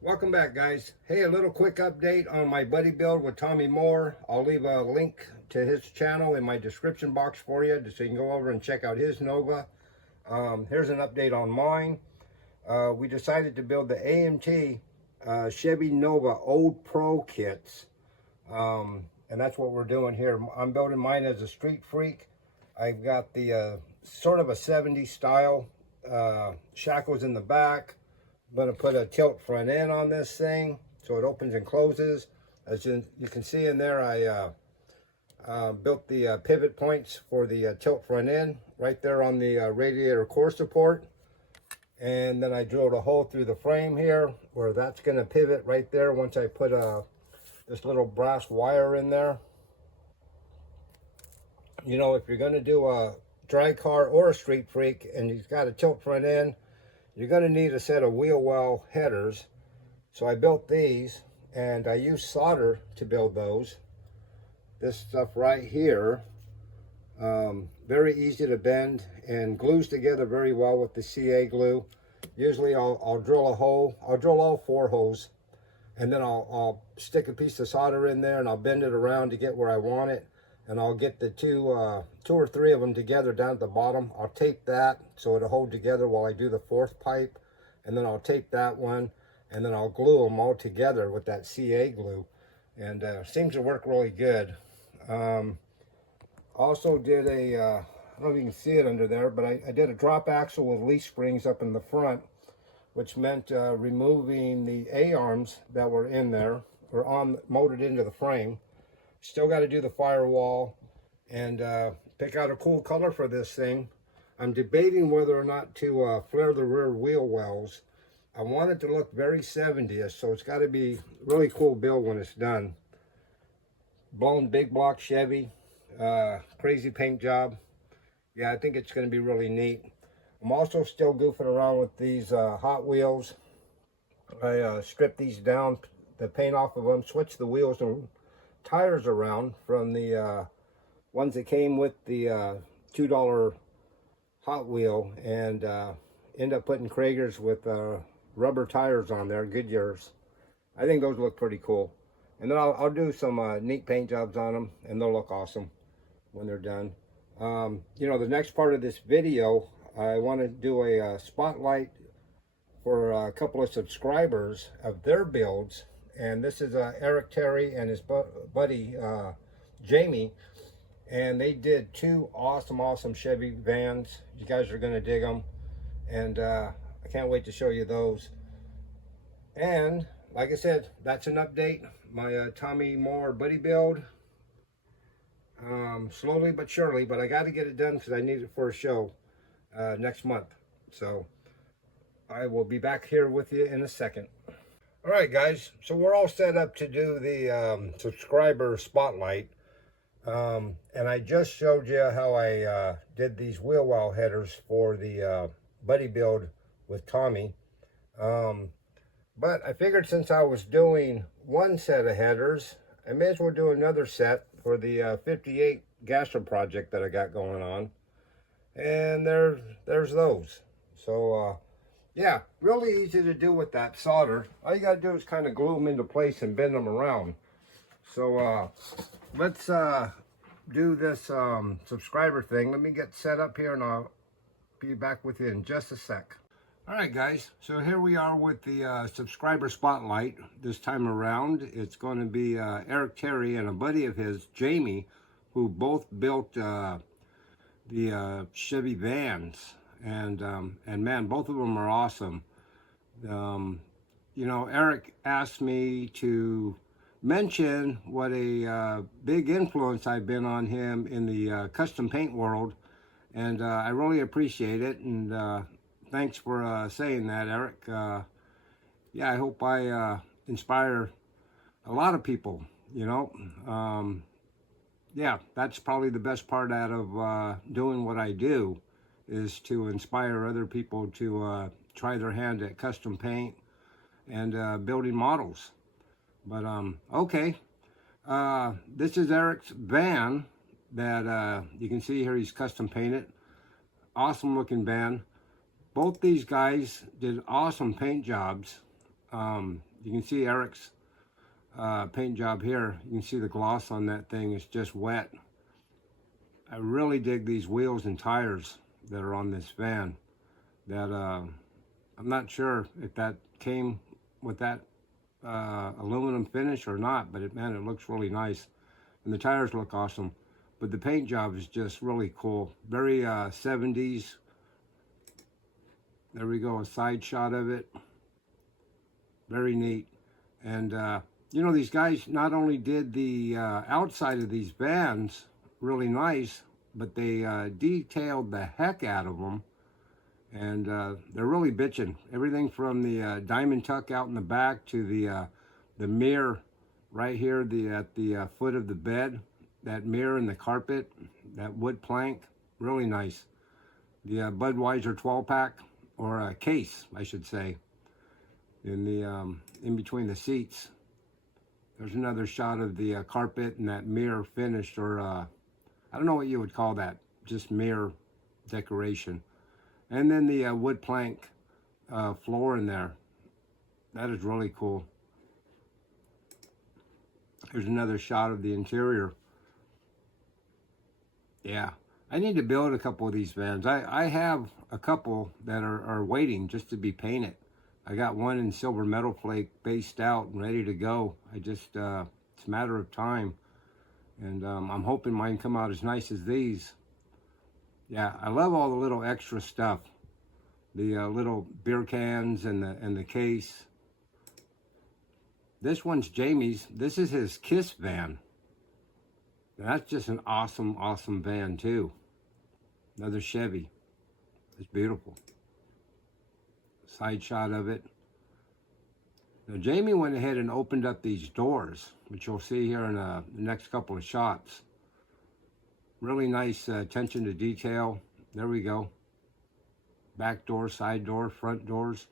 Welcome back, guys. Hey, a little quick update on my buddy build with Tommy Moore. I'll leave a link to his channel in my description box for you so you can go over and check out his Nova. Here's an update on mine. We decided to build the AMT Chevy Nova Old Pro kits. And that's what we're doing here. I'm building mine as a street freak. I've got the sort of a 70s style shackles in the back. I'm going to put a tilt front end on this thing so it opens and closes. As you can see in there, I built the pivot points for the tilt front end right there on the radiator core support. And then I drilled a hole through the frame here where that's going to pivot right there once I put this little brass wire in there. You know, if you're going to do a dry car or a street freak and you've got a tilt front end, you're going to need a set of wheel well headers. So I built these, and I used solder to build those. This stuff right here, very easy to bend and glues together very well with the CA glue. Usually I'll drill a hole. I'll drill all 4 holes, and then I'll stick a piece of solder in there and I'll bend it around to get where I want it. And I'll get the two or three of them together down at the bottom. I'll tape that so it'll hold together while I do the 4th pipe. And then I'll tape that one, and then I'll glue them all together with that CA glue. And seems to work really good. Also did a, I don't know if you can see it under there, but I did a drop axle with leaf springs up in the front, which meant removing the A-arms that were in there, or molded into the frame. Still got to do the firewall and pick out a cool color for this thing. I'm debating whether or not to flare the rear wheel wells. I want it to look very 70s, so it's got to be really cool build when it's done. Blown big block Chevy, crazy paint job. Yeah, I think it's going to be really neat. I'm also still goofing around with these Hot Wheels. I stripped these down, the paint off of them, switched the wheels and tires around from the ones that came with the $2 Hot Wheel, and end up putting Kragers with rubber tires on there, Goodyears. I think those look pretty cool. And then I'll do some neat paint jobs on them, and they'll look awesome when they're done. You know, the next part of this video, I want to do a spotlight for a couple of subscribers of their builds. And this is Eric Terry and his buddy Jamie, and they did 2 awesome Chevy vans. You guys are going to dig them, and I can't wait to show you those. And like I said, that's an update. My Tommy Moore buddy build, slowly but surely, but I got to get it done because I need it for a show next month. So I will be back here with you in a second. All right, guys, so we're all set up to do the subscriber spotlight. And I just showed you how I did these wheel well headers for the buddy build with Tommy. But I figured since I was doing 1 set of headers, I may as well do another set for the 58 Gasser project that I got going on. And there's those. So, yeah, really easy to do with that solder. All you gotta do is kind of glue them into place and bend them around. So let's do this subscriber thing. Let me get set up here and I'll be back with you in just a sec. All right, guys, so here we are with the subscriber spotlight. This time around, it's going to be Eric Terry and a buddy of his, Jamie, who both built the Chevy vans. And man, both of them are awesome. You know, Eric asked me to mention what a big influence I've been on him in the custom paint world, and I really appreciate it. And thanks for saying that, Eric. Yeah, I hope I inspire a lot of people. You know, yeah, that's probably the best part out of doing what I do, is to inspire other people to try their hand at custom paint and building models. But okay, this is Eric's van that you can see here. He's custom painted. Awesome looking van. Both these guys did awesome paint jobs. You can see Eric's paint job here. You can see the gloss on that thing is just wet. I really dig these wheels and tires that are on this van. That I'm not sure if that came with that aluminum finish or not, but man, it looks really nice, and the tires look awesome. But the paint job is just really cool, very 70s. There we go, a side shot of it. Very neat. And you know, these guys not only did the outside of these vans really nice, but they detailed the heck out of them. And they're really bitching. Everything from the diamond tuck out in the back to the mirror right here at the foot of the bed. That mirror and the carpet, that wood plank, really nice. The Budweiser 12-pack, or a case, I should say, in the in between the seats. There's another shot of the carpet and that mirror finished, or I don't know what you would call that, just mirror decoration. And then the wood plank floor in there. That is really cool. Here's another shot of the interior. Yeah, I need to build a couple of these vans. I have a couple that are waiting just to be painted. I got one in silver metal flake based out and ready to go. I just, it's a matter of time. And I'm hoping mine come out as nice as these. Yeah, I love all the little extra stuff. The little beer cans and the case. This one's Jamie's. This is his Kiss van. That's just an awesome, awesome van too. Another Chevy. It's beautiful. Side shot of it. Now Jamie went ahead and opened up these doors, which you'll see here in the next couple of shots. Really nice attention to detail. There we go. Back door, side door, front doors.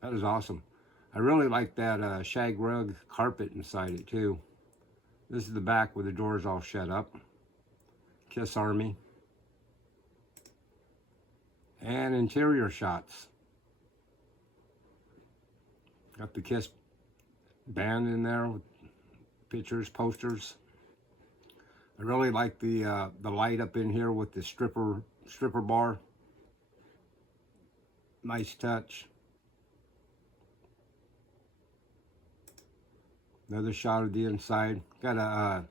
That is awesome. I really like that shag rug carpet inside it too. This is the back with the doors all shut up. Kiss Army. And interior shots. Got the Kiss band in there with pictures, posters. I really like the light up in here with the stripper bar. Nice touch. Another shot of the inside. Got a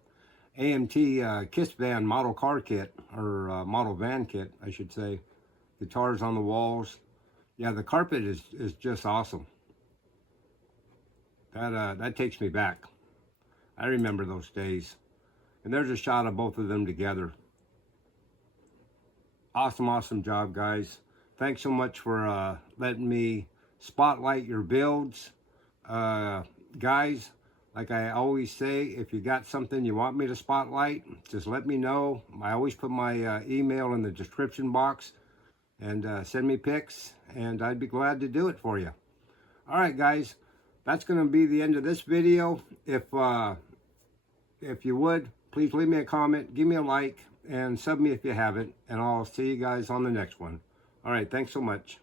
AMT Kiss van model car kit, or model van kit, I should say. Guitars on the walls. Yeah, the carpet is just awesome. That takes me back. I remember those days. And there's a shot of both of them together. Awesome, awesome job, guys. Thanks so much for letting me spotlight your builds. Guys, like I always say, if you got something you want me to spotlight, just let me know. I always put my email in the description box, and send me pics, and I'd be glad to do it for you. All right, guys, that's going to be the end of this video. If you would, please leave me a comment, give me a like, and sub me if you haven't, and I'll see you guys on the next one. All right, thanks so much.